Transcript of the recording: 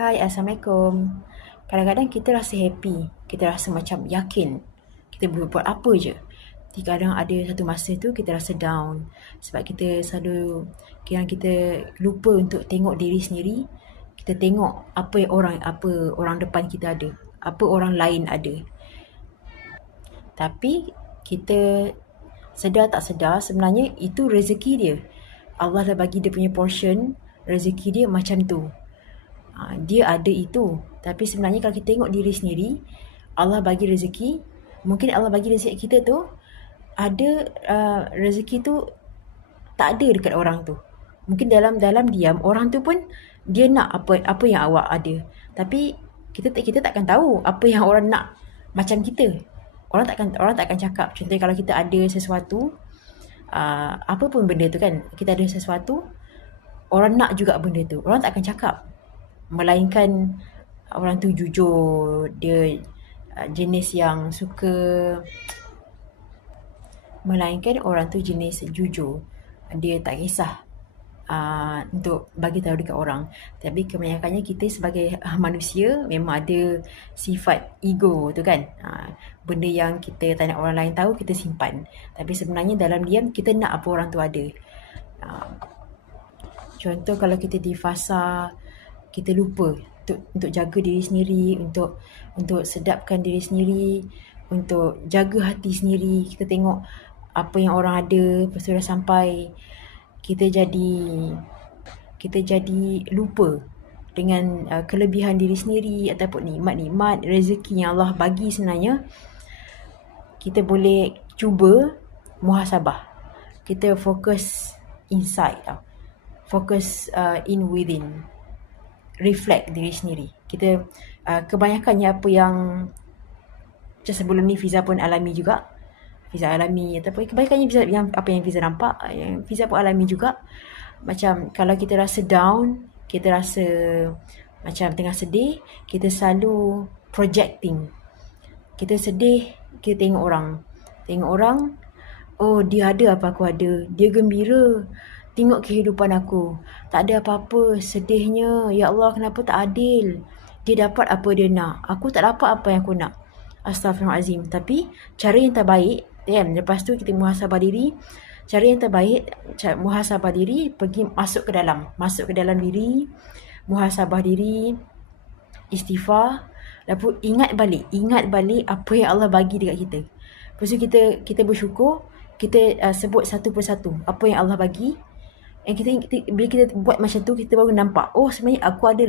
Hai, Assalamualaikum. Kadang-kadang kita rasa happy, kita rasa macam yakin kita boleh buat apa je. Tapi kadang ada satu masa tu kita rasa down sebab kita selalu kita lupa untuk tengok diri sendiri. Kita tengok apa orang depan kita ada, apa orang lain ada. Tapi kita sedar tak sedar sebenarnya itu rezeki dia. Allah dah bagi dia punya portion, rezeki dia macam tu. Dia ada itu. Tapi sebenarnya kalau kita tengok diri sendiri, Allah bagi rezeki, mungkin Allah bagi rezeki kita tu ada, rezeki tu tak ada dekat orang tu. Mungkin dalam diam orang tu pun dia nak apa yang awak ada. Tapi kita takkan tahu apa yang orang nak macam kita. Orang takkan cakap. Contohnya kalau kita ada sesuatu, apa pun benda tu kan, kita ada sesuatu, orang nak juga benda tu. Orang takkan cakap. Melainkan orang tu jujur, dia jenis yang suka, melainkan orang tu jenis jujur, dia tak kisah untuk bagi tahu dekat orang. Tapi kebanyakannya kita sebagai manusia memang ada sifat ego tu kan. Benda yang kita tak nak orang lain tahu, kita simpan. Tapi sebenarnya dalam diam kita nak apa orang tu ada. Contoh kalau kita di fasa kita lupa untuk jaga diri sendiri, untuk sedapkan diri sendiri, untuk jaga hati sendiri. Kita tengok apa yang orang ada, lepas tu dah sampai, kita jadi lupa dengan kelebihan diri sendiri ataupun nikmat-nikmat rezeki yang Allah bagi. Sebenarnya kita boleh cuba muhasabah. Kita fokus inside, fokus in within, reflect diri sendiri. Kita kebanyakannya apa yang macam sebelum ni Fiza pun alami juga. Fiza alami ataupun kebanyakannya apa yang Fiza nampak, yang Fiza pun alami juga. Macam kalau kita rasa down, kita rasa macam tengah sedih, kita selalu projecting. Kita sedih, kita tengok orang, oh dia ada apa aku ada, dia gembira. Tengok kehidupan aku, tak ada apa-apa, sedihnya. Ya Allah, kenapa tak adil? Dia dapat apa dia nak, aku tak dapat apa yang aku nak. Astaghfirullahalazim. Tapi cara yang terbaik kan, lepas tu kita muhasabah diri. Cara yang terbaik muhasabah diri, pergi masuk ke dalam diri, muhasabah diri, istighfar. Lepas ingat balik apa yang Allah bagi dekat kita. Lepas tu kita bersyukur, kita sebut satu persatu apa yang Allah bagi. Bila kita buat macam tu, kita baru nampak, oh sebenarnya aku ada